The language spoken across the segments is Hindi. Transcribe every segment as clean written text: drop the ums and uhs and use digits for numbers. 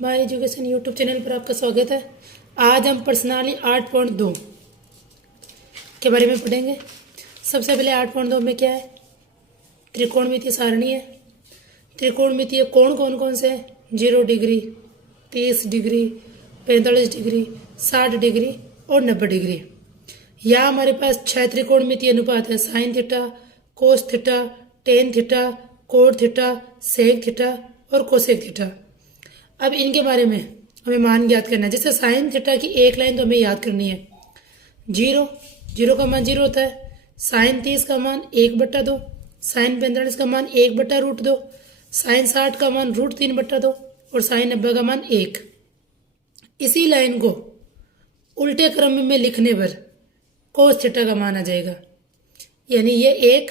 माय एजुकेशन यूट्यूब चैनल पर आपका स्वागत है। आज हम प्रश्नावली 8.2 के बारे में पढ़ेंगे। सबसे पहले 8.2 में क्या है? त्रिकोणमितीय सारणी है। त्रिकोणमितीय कोण कौन कौन से हैं? 0 डिग्री, 30 डिग्री, 45 डिग्री, 60 डिग्री और 90 डिग्री। यहाँ हमारे पास 6 त्रिकोणमितीय अनुपात है। Sine theta, cos theta, tan theta, cot theta, sec theta और कोसेक थीटा। अब इनके बारे में हमें मान ज्ञात करना है। जैसे साइन थीटा की एक लाइन तो हमें याद करनी है। 0 का मान 0 होता है। साइन 30 का मान 1/2, साइन 45 का मान 1/√2, साइन 60 का मान √3/2 और साइन 90 का मान 1। इसी लाइन को उल्टे क्रम में लिखने पर कोस थीटा का मान आ जाएगा। यानी ये 1,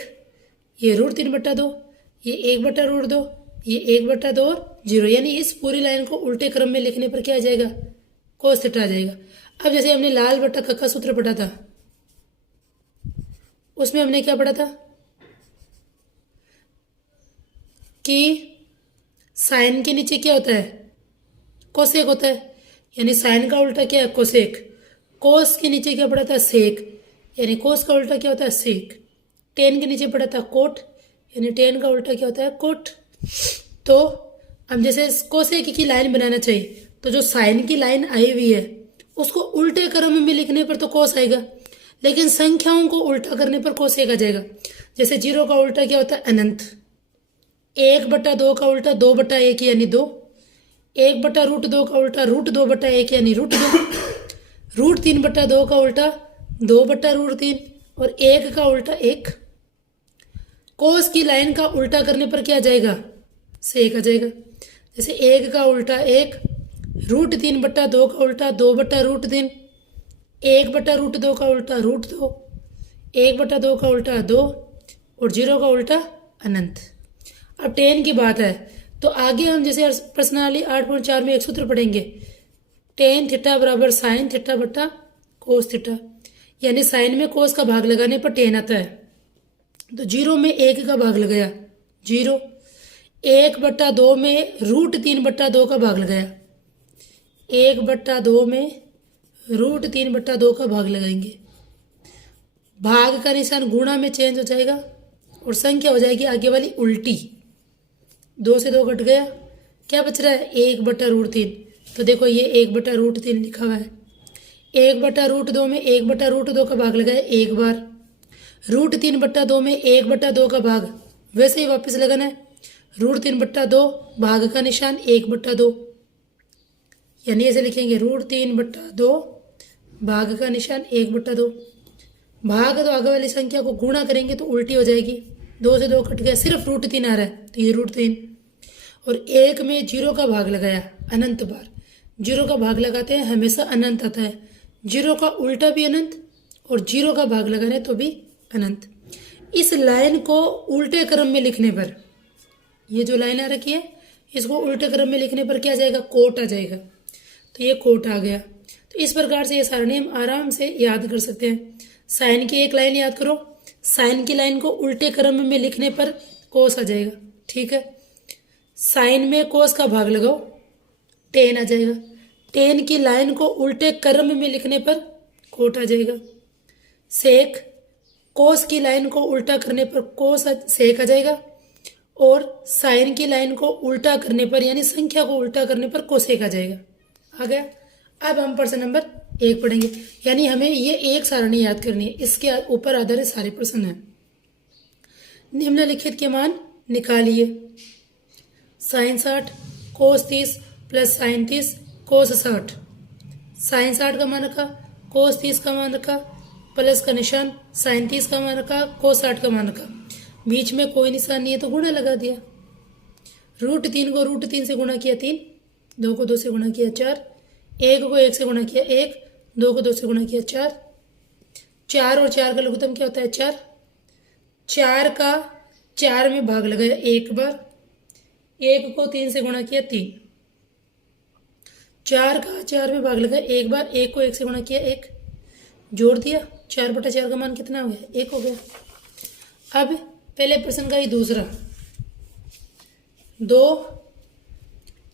ये √3/2, ये 1/√2, ये 1/2 और 0। यानी इस पूरी लाइन को उल्टे क्रम में लिखने पर क्या आ जाएगा? कोस थीटा आ जाएगा। अब जैसे हमने लाल बट्टा कक्का सूत्र पढ़ा था, उसमें हमने क्या पढ़ा था कि साइन के नीचे क्या होता है? कोसेक होता है। यानी साइन का उल्टा क्या है? कोसेक। कोस के नीचे क्या पढ़ा था? सेक। यानी कोस का उल्टा क्या होता है? सेक। टेन के नीचे पढ़ा था कोट, यानी टेन का उल्टा क्या होता है? कोट। तो अब जैसे कोसेक की लाइन बनाना चाहिए, तो जो साइन की लाइन आई हुई है उसको उल्टे क्रम में लिखने पर तो कोस आएगा, लेकिन संख्याओं को उल्टा करने पर कोसेक आ जाएगा। जैसे 0 का उल्टा क्या होता है? अनंत। 1/2 का उल्टा 2/1 यानी 2। 1/√2 का उल्टा √2/1 यानी √2। √3/2 का उल्टा 2/√3 और 1 का उल्टा 1। कोस की लाइन का उल्टा करने पर क्या आ जाएगा? सेक आ जाएगा। जैसे 1 का उल्टा 1, √3/2 का उल्टा 2/√3, 1/√2 का उल्टा √2, 1/2 का उल्टा 2 और 0 का उल्टा अनंत। अब टेन की बात है तो आगे हम जैसे प्रश्नावली 8.4 में एक सूत्र पढ़ेंगे, टेन थीटा बराबर साइन थीटा बट्टा कोस थीटा। यानी साइन में कोस का भाग लगाने पर टेन आता है। तो 0 में 1 का भाग लगाया 0, 1/2 में √3/2 का भाग लगाया, 1/2 में √3/2 का भाग लगाएंगे। भाग का निशान गुणा में चेंज हो जाएगा और संख्या हो जाएगी आगे वाली उल्टी। 2 से 2 घट गया, क्या बच रहा है? 1/√3। तो देखो ये 1/√3 लिखा हुआ है। 1/√2 में 1/√2 का भाग लगाया एक बार, √3/2 में 1/2 का भाग वैसे ही वापस लगाना है। √3/2 भाग का निशान 1/2, यानी ऐसे लिखेंगे √3/2 भाग का निशान 1/2। भाग तो आगे वाली संख्या को गुणा करेंगे तो उल्टी हो जाएगी। 2 से 2 कट गया, सिर्फ √3 आ रहा है तो ये √3। और 1 में 0 का भाग लगाया अनंत बार। 0 का भाग लगाते हैं हमेशा अनंत आता है। 0 का उल्टा भी अनंत और 0 का भाग लगाना तो भी अनंत। इस लाइन को उल्टे क्रम में लिखने पर, ये जो लाइन आ रखी है इसको उल्टे क्रम में लिखने पर क्या आ जाएगा? कोट आ जाएगा। तो ये कोट आ गया। तो इस प्रकार से ये सारणी हम आराम से याद कर सकते हैं। साइन की एक लाइन याद करो, साइन की लाइन को उल्टे क्रम में लिखने पर कोस आ जाएगा। ठीक है, साइन में कोस का भाग लगाओ, टेन आ जाएगा। टेन की लाइन को उल्टे क्रम में लिखने पर कोट आ जाएगा। सेक, कोस की लाइन को उल्टा करने पर सेक आ जाएगा। और साइन की लाइन को उल्टा करने पर यानी संख्या को उल्टा करने पर कोसेक आ जाएगा। आ गया। अब हम प्रश्न नंबर 1 पढ़ेंगे। यानी हमें ये एक सारणी याद करनी है, इसके ऊपर आधारित सारे प्रश्न हैं। निम्नलिखित के मान निकालिए। साइन 60 कोस 30 प्लस साइन 30 कोस 60। साइन 60 का मान रखा, कोस 30 का मान रखा, प्लस का निशान, साइन 30 का मान रखा, कोस 60 का मान रखा। बीच में कोई निशान नहीं है तो गुणा लगा दिया। √3 को √3 से गुणा किया 3, 2 को 2 से गुणा किया 4, 1 को 1 से गुणा किया 1, 2 को 2 से गुणा किया 4। 4 और 4 का लघुत्तम क्या होता है? 4। 4 का 4 में भाग लगाया एक बार, 1 को 3 से गुणा किया 3। 4 का 4 में भाग लगाया एक बार, 1 को 1 से गुणा किया 1, जोड़ दिया। 4/4 का मान कितना हो गया? 1 हो गया। अब पहले प्रश्न का ही दूसरा, 2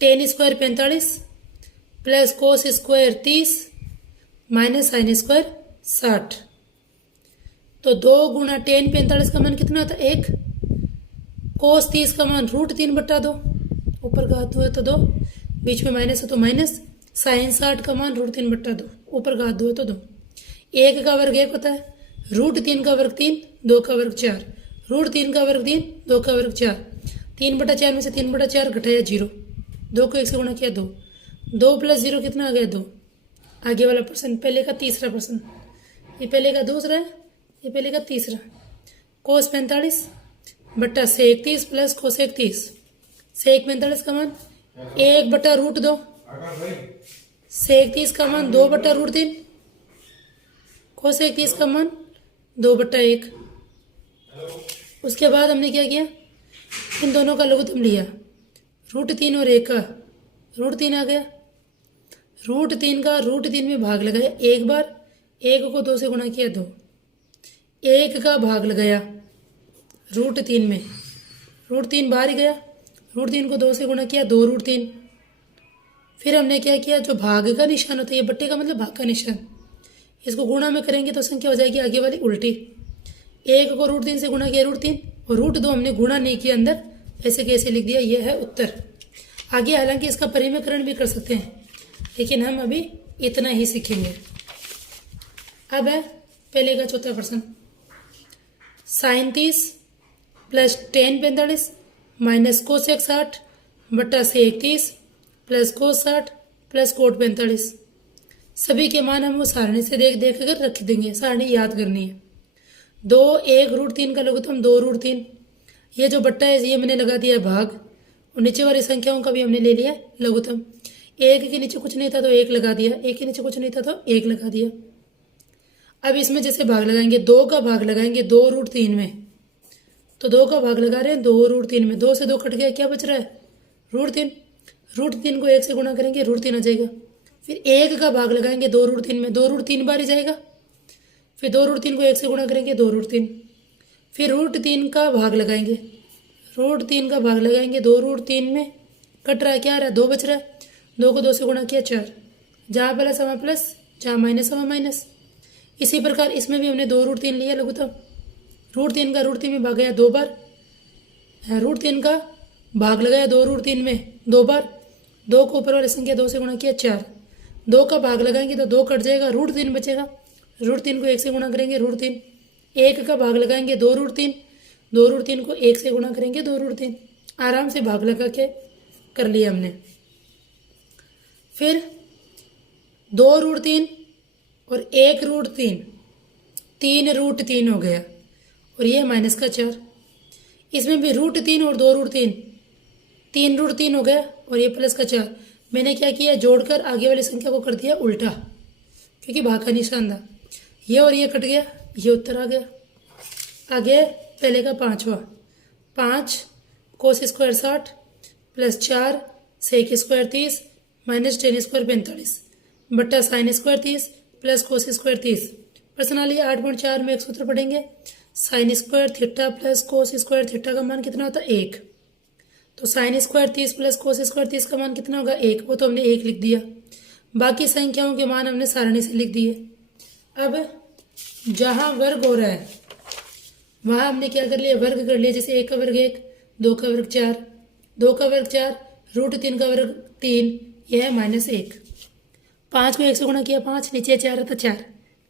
10² 45 plus cos square 30 minus sine square 60। तो 2 गुणा टेन 45 का मान कितना होता है 1। कोस 30 का मान √3/2, ऊपर का हाथ हुआ तो 2, बीच में माइनस है तो माइनस। साइन 60 का मान √3/2, ऊपर का हाथ हुआ तो 2। 1 का वर्ग 1 होता है, √3 का वर्ग 3, 2 का वर्ग 4, √3 का वर्ग 3, 2 का वर्ग 4। 3/4 में से 3/4 घटाया 0, 2 को 1 से गुणा किया 2, 2 + 0 कितना आ गया 2। आगे वाला प्रश्न पहले का तीसरा प्रश्न, ये पहले का दूसरा है, ये पहले का तीसरा। कोस 45/sec 30 प्लस कोसेक 30। सेक 45 का मान 1/√2, सेक 30 का मान 2/√3, कोसेक 30 का मान 2/1। उसके बाद हमने क्या किया, इन दोनों का लघुत्तम लिया, √3 और 1 का √3 आ गया। √3 का √3 में भाग लगाया एक बार, 1 को 2 से गुणा किया 2, 1 का भाग लगाया √3 में, √3 बाहर ही गया, √3 को 2 से गुणा किया 2√3। फिर हमने क्या किया, जो भाग का निशान होता है, ये बट्टे का मतलब भाग का निशान, इसको गुणा में करेंगे तो संख्या हो जाएगी आगे वाली उल्टी। 1 को √3 से गुणा किया √3 और √2 हमने गुणा नहीं किया अंदर, ऐसे कैसे लिख दिया, यह है उत्तर। आगे हालांकि इसका परिमेयकरण भी कर सकते हैं, लेकिन हम अभी इतना ही सीखेंगे। अब है पहले का चौथा प्रश्न, sine 30 plus tan 45 minus cosec 60/sec 30 plus cos 60 plus cot 45। सभी के मान हम वो सारणी से देख देख कर रख देंगे, सारणी याद करनी है। 2 1 √3 का लघुत्तम 2√3, ये जो बट्टा है ये मैंने लगा दिया भाग, और नीचे वाली संख्याओं का भी हमने ले लिया लघुत्तम। 1 के नीचे कुछ नहीं था तो 1 लगा दिया, 1 के नीचे कुछ नहीं था तो 1 लगा दिया। अब इसमें जैसे भाग लगाएंगे, 2 का भाग लगाएंगे 2√3 में, तो 2 का भाग लगा रहे हैं 2√3 में, 2 से 2 कट गया, क्या बच रहा है √3। √3 को 1 से गुणा करेंगे √3 आ जाएगा। फिर 1 का भाग लगाएंगे 2√3 में, 2√3 बार ही जाएगा। फिर 2√3 को 1 से गुणा करेंगे 2√3। फिर √3 का भाग लगाएंगे, √3 का भाग लगाएंगे 2√3 में, कट रहा है, क्या आ रहा है 2 बच रहा है। 2 को 2 से गुणा किया 4, जहाँ प्लस वहाँ प्लस, जहाँ माइनस वहाँ माइनस। इसी प्रकार इसमें भी हमने 2√3 लिया लघुत्तम, √3 का √3 में भाग गया 2 बार, √3 का भाग लगाया 2√3 में 2 बार, 2 को ऊपर वाली संख्या 2 से गुणा किया 4, 2 का भाग लगाएंगे तो 2 कट जाएगा, √3 बचेगा, √3 को 1 से गुणा करेंगे √3। 1 का भाग लगाएंगे 2√3, 2√3 को 1 से गुणा करेंगे 2√3। आराम से भाग लगा के कर लिया हमने। फिर 2√3 और 1√3, 3√3 हो गया, और ये माइनस का 4। इसमें भी √3 और 2√3, 3√3 हो गया, और ये प्लस का 4। मैंने क्या किया, जोड़कर आगे वाली संख्या को कर दिया उल्टा, क्योंकि भाग का निशान था। ये और ये कट गया, ये उत्तर आ गया। आगे पहले का पांचवा, 5 cos square 60 plus 4 sec square 30 minus tan square 45 बट्टा sine square 30 plus cos square 30। प्रश्नावली 8.4 में एक सूत्र पढ़ेंगे, sine square theta plus cos square theta का मान कितना होता है 1। तो sine square 30 plus cos square 30 का मान कितना होगा 1, वो तो हमने 1 लिख दिया। बाकी संख्याओं के मान हमने सारणी से लिख दिए। अब जहाँ वर्ग हो रहा है वहाँ हमने क्या कर लिया, वर्ग कर लिया। जैसे 1 का वर्ग 1, 2 का वर्ग 4, 2 का वर्ग 4, √3 का वर्ग 3, यह है -1। 5 को 1 से गुणा किया 5, नीचे 4 है तो 4,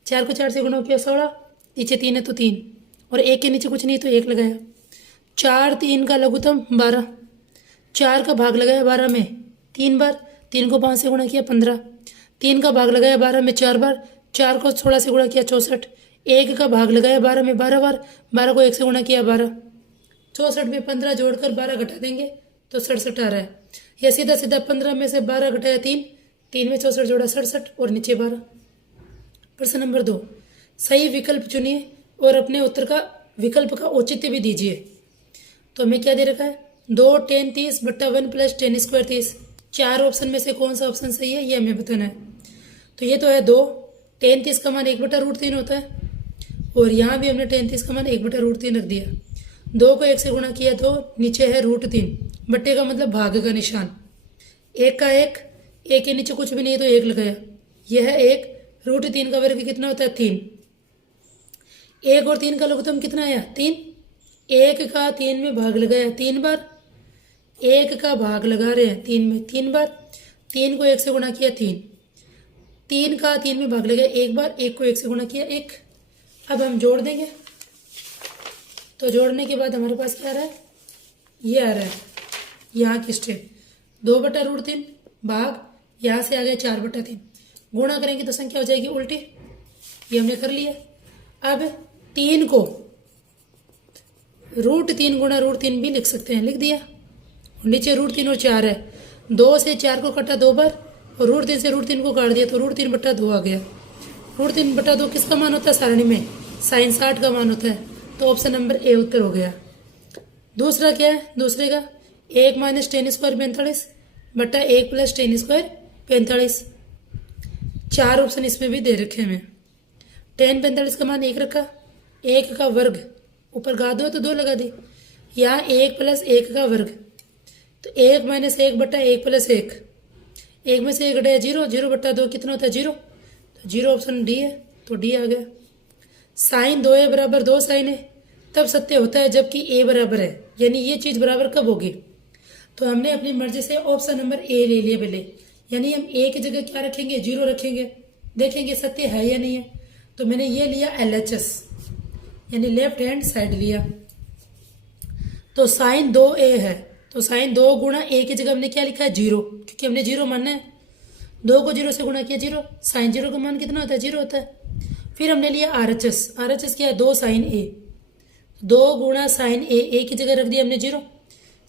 4 को 4 से गुणा किया 16, नीचे 3 है तो 3, और 1 के नीचे कुछ नहीं तो 1 लगाया। 4 3 का लघुत्तम 12, 4 का भाग लगाया 12 में 3 बार, 3 को 5 से गुणा किया 15, 3 का भाग लगाया 12 में 4 बार, 4 को 16 से गुणा किया 64, 1 का भाग लगाया 12 में 12 बार, 12 को 1 से गुणा किया 12, 64 में 15 जोड़कर 12 घटा देंगे तो 67 आ रहा है। या सीधा सीधा 15 में से 12 घटाया 3, 3 में 64 जोड़ा 67 और नीचे 12। प्रश्न नंबर 2, सही विकल्प चुनिए और अपने उत्तर का विकल्प का औचित्य भी दीजिए। तो हमें क्या दे रखा है, 2 tan 30 बट्टा 1 प्लस टेन स्क्वायर 30। 4 ऑप्शन में से कौन सा ऑप्शन सही है ये हमें बताना है। तो ये तो है 2 tan 30 का मान 1/√3 होता है, और यहाँ भी हमने tan 30 का मान 1/√3 रख दिया। 2 को 1 से गुणा किया तो नीचे है √3, बट्टे का मतलब भाग का निशान, 1 का 1, एक के नीचे कुछ भी नहीं है तो एक लगाया, यह एक। रूट 3 का वर्ग कितना होता है 3। 1 और 3 का लघुत्तम कितना आया 3। 1 का 3 में भाग लगाया 3 बार, 1 का भाग लगा रहे हैं 3 में 3 बार, 3 को 1 से गुणा किया 3, 3 का 3 में भाग लगाया 1 बार, 1 को 1 से गुणा किया 1। अब हम जोड़ देंगे, तो जोड़ने के बाद हमारे पास क्या आ रहा है, ये आ रहा है यहाँ की स्टेप 2/√3 भाग यहाँ से आ गया 4/3, गुणा करेंगे तो संख्या हो जाएगी उल्टी। ये हमने कर लिया। अब 3 को √3 गुणा √3 भी लिख सकते हैं, लिख दिया। नीचे √3 और 4 है, 2 से 4 को कटा 2 बार और √3 से √3 को काट दिया तो √3/2 आ गया। √3/2 किसका मान होता है सारणी में, sin 60 का मान होता है, तो ऑप्शन नंबर ए उत्तर हो गया। दूसरा क्या है, दूसरे का 1 - tan² 45 बटा 1 + tan² 45। 4 ऑप्शन इसमें भी दे रखे हैं। tan 45 का मान 1 रखा, 1 का वर्ग ऊपर गा दो तो 2 लगा दी, यहाँ 1 + 1 का वर्ग, तो 1 - 1 बटा 1 + 1, 1 में से 1 घटाया 0, 0/2 कितना होता है 0, तो 0 ऑप्शन डी है, तो डी आ गया। sin 2a = 2 sin a तब सत्य होता है जबकि a बराबर है, यानी ये चीज बराबर कब होगी, तो हमने अपनी मर्जी से ऑप्शन नंबर ए ले लिया पहले, यानी हम ए की जगह क्या रखेंगे 0 रखेंगे, देखेंगे सत्य है या नहीं है, तो मैंने ये लिया LHS यानी लेफ्ट हैंड साइड लिया। तो sin 2a है, तो sin 2 गुणा a की जगह हमने क्या लिखा है 0, क्योंकि हमने 0 मानना है, 2 को 0 से गुणा किया 0, sin 0 का मान कितना होता है 0 होता है। फिर हमने लिया RHS, RHS क्या है 2 sin a, 2 गुणा sin a की जगह रख दिया हमने 0,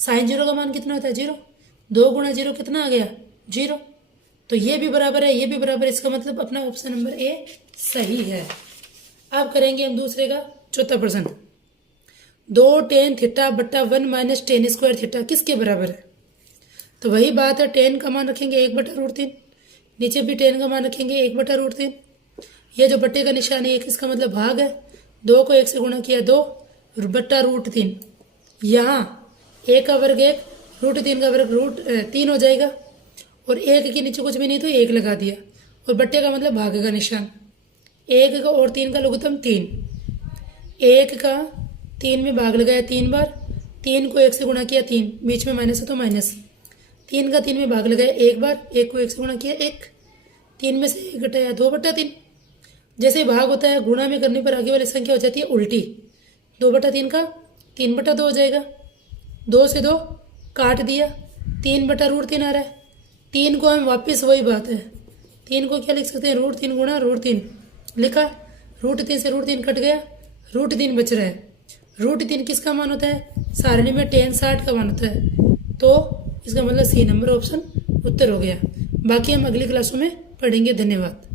sin 0 का मान कितना होता है 0, 2 गुणा 0 कितना आ गया 0, तो ये भी बराबर है ये भी बराबर है, इसका मतलब अपना ऑप्शन नंबर ए सही है। अब करेंगे हम दूसरे का चौथा प्रश्न, 2 tan थीटा बट्टा 1 - tan² थीटा किसके बराबर है, तो वही बात है, tan का मान रखेंगे 1/√3, नीचे भी tan का मान रखेंगे 1/√3, ये जो बट्टे का निशान है इसका मतलब भाग है, 2 को 1 से गुणा किया 2 बट्टा √3, यहाँ 1 का वर्ग 1, √3 का वर्ग √3 हो जाएगा, और 1 के नीचे कुछ भी नहीं तो 1 लगा दिया, और बट्टे का मतलब भाग का निशान, 1 का और 3 का लघुत्तम 3, 1 का 3 में भाग लगाया 3 बार, 3 को 1 से गुणा किया 3, बीच में माइनस है तो माइनस, 3 का 3 में भाग लगाया 1 बार, 1 को 1 से गुणा किया 1, 3 में से 1 घटाया 2/3। जैसे भाग होता है गुणा में करने पर आगे वाली संख्या हो जाती है उल्टी, 2/3 का 3/2 हो जाएगा, 2 से 2 काट दिया, 3/√3 आ रहा है, 3 को हम वापस वही बात है 3 को क्या लिख सकते हैं √3 गुणा √3 लिखा, √3 से √3 कट गया, √3 बच रहा है, √3 किसका मान होता है सारणी में tan 60 का मान होता है, तो इसका मतलब सी नंबर ऑप्शन उत्तर हो गया। बाकी हम अगली क्लासों में पढ़ेंगे। धन्यवाद।